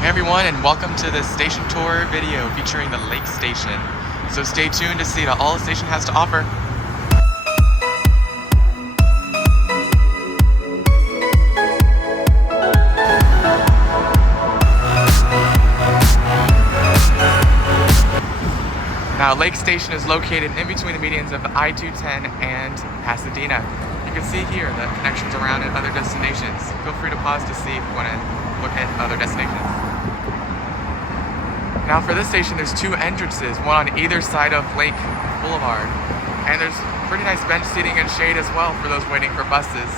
Hey everyone, and welcome to the station tour video featuring the Lake Station. So stay tuned to see all the station has to offer. Now, Lake Station is located in between the medians of I-210 and Pasadena. You can see here the connections around at other destinations. Feel free to pause to see if you want to look at other destinations. Now for this station, there's two entrances, one on either side of Lake Boulevard. And there's pretty nice bench seating and shade as well for those waiting for buses.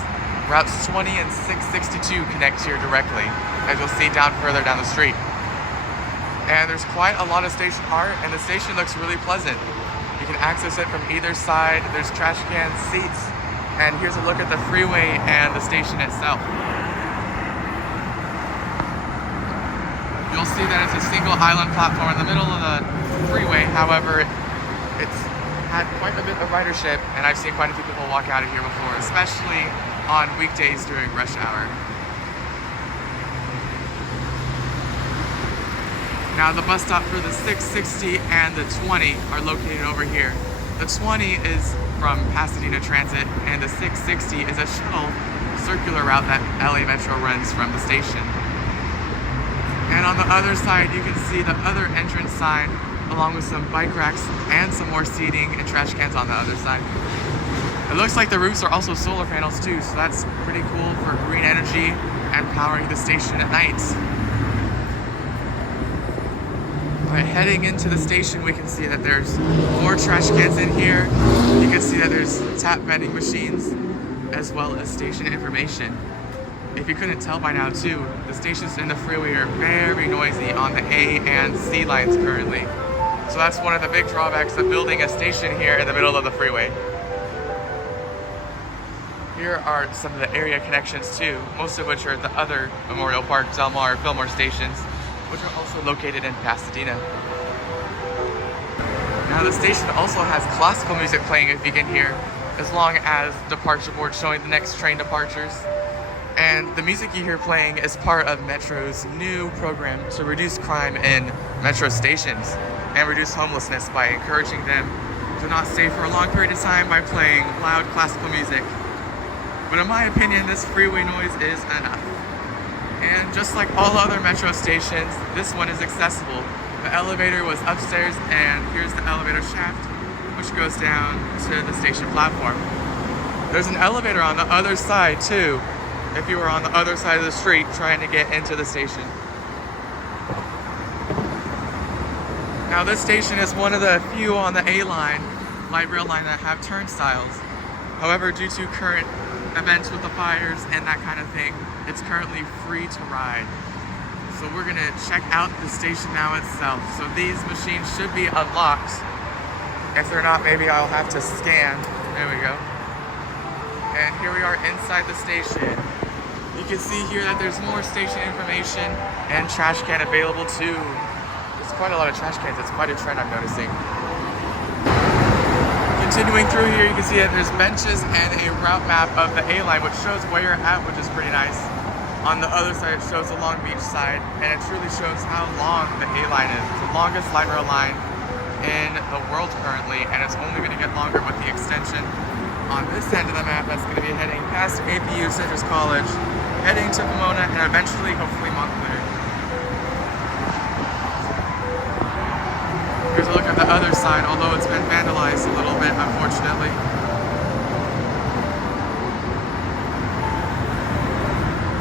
Routes 20 and 662 connect here directly, as you'll see down further down the street. And there's quite a lot of station art, and the station looks really pleasant. You can access it from either side. There's trash cans, seats, and here's a look at the freeway and the station itself. You'll see that it's a single island platform in the middle of the freeway. However, it's had quite a bit of ridership, and I've seen quite a few people walk out of here before, especially on weekdays during rush hour. Now the bus stop for the 660 and the 20 are located over here. The 20 is from Pasadena Transit, and the 660 is a shuttle circular route that LA Metro runs from the station. And on the other side, you can see the other entrance sign, along with some bike racks and some more seating and trash cans on the other side. It looks like the roofs are also solar panels too, so that's pretty cool for green energy and powering the station at night. Right, heading into the station, we can see that there's more trash cans in here. You can see that there's tap vending machines, as well as station information. If you couldn't tell by now too, the stations in the freeway are very noisy on the A and C lines currently. So that's one of the big drawbacks of building a station here in the middle of the freeway. Here are some of the area connections too, most of which are at the other Memorial Park, Del Mar, Fillmore stations, which are also located in Pasadena. Now the station also has classical music playing if you can hear, as long as departure board showing the next train departures. And the music you hear playing is part of Metro's new program to reduce crime in Metro stations and reduce homelessness by encouraging them to not stay for a long period of time by playing loud classical music. But in my opinion, this freeway noise is enough. And just like all other Metro stations, this one is accessible. The elevator was upstairs, and here's the elevator shaft, which goes down to the station platform. There's an elevator on the other side too, if you were on the other side of the street trying to get into the station. Now this station is one of the few on the A line, light rail line, that have turnstiles. However, due to current events with the fires and that kind of thing, it's currently free to ride. So we're gonna check out the station now itself. So these machines should be unlocked. If they're not, maybe I'll have to scan. There we go. And here we are inside the station. You can see here that there's more station information and trash can available too. There's quite a lot of trash cans. It's quite a trend I'm noticing. Continuing through here, you can see that there's benches and a route map of the A line, which shows where you're at, which is pretty nice. On the other side, it shows the Long Beach side, and it truly shows how long the A line is. It's the longest light rail line in the world currently, and it's only going to get longer with the extension. On this end of the map, that's going to be heading past APU Citrus College, heading to Pomona, and eventually, hopefully, Montclair. Here's a look at the other side, although it's been vandalized a little bit, unfortunately.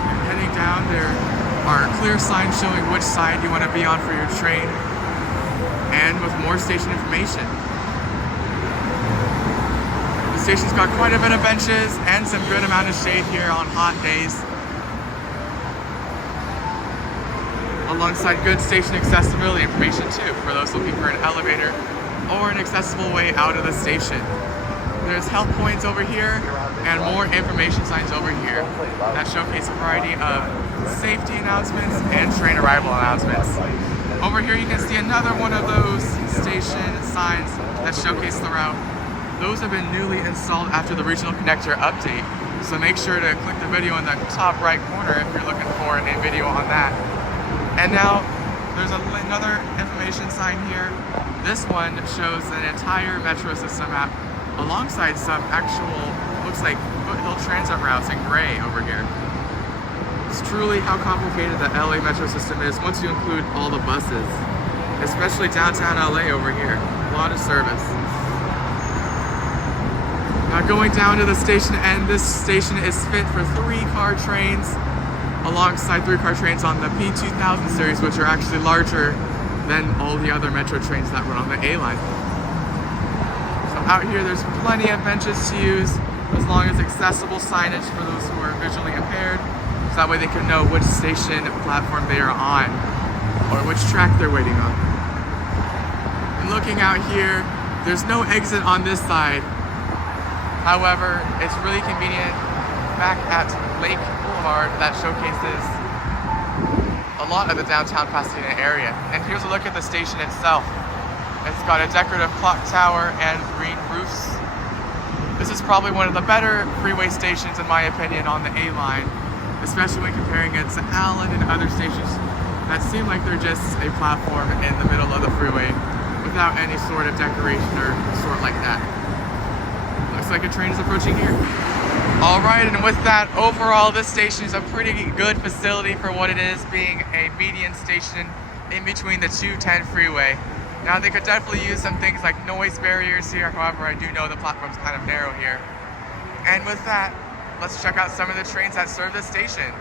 And heading down, there are clear signs showing which side you want to be on for your train, and with more station information. The station's got quite a bit of benches and some good amount of shade here on hot days, alongside good station accessibility information too for those looking for an elevator or an accessible way out of the station. There's health points over here and more information signs over here that showcase a variety of safety announcements and train arrival announcements. Over here you can see another one of those station signs that showcase the route. Those have been newly installed after the regional connector update, so make sure to click the video in the top right corner if you're looking for a video on that. And now there's another information sign here. This one shows an entire metro system map alongside some actual, looks like foothill transit routes in gray over here. It's truly how complicated the LA metro system is once you include all the buses, especially downtown LA over here. A lot of service. Now going down to the station end, this station is fit for 3-car trains alongside 3-car trains on the P2000 series, which are actually larger than all the other metro trains that run on the A line. So out here there's plenty of benches to use, as long as accessible signage for those who are visually impaired, so that way they can know which station platform they are on or which track they're waiting on. And looking out here, there's no exit on this side. However, it's really convenient back at Lake Boulevard that showcases a lot of the downtown Pasadena area. And here's a look at the station itself. It's got a decorative clock tower and green roofs. This is probably one of the better freeway stations in my opinion on the A line, especially when comparing it to Allen and other stations that seem like they're just a platform in the middle of the freeway without any sort of decoration or sort like that. Looks like a train is approaching here. Alright, and with that, overall this station is a pretty good facility for what it is, being a median station in between the 210 freeway. Now they could definitely use some things like noise barriers here, however I do know the platform's kind of narrow here. And with that, let's check out some of the trains that serve this station.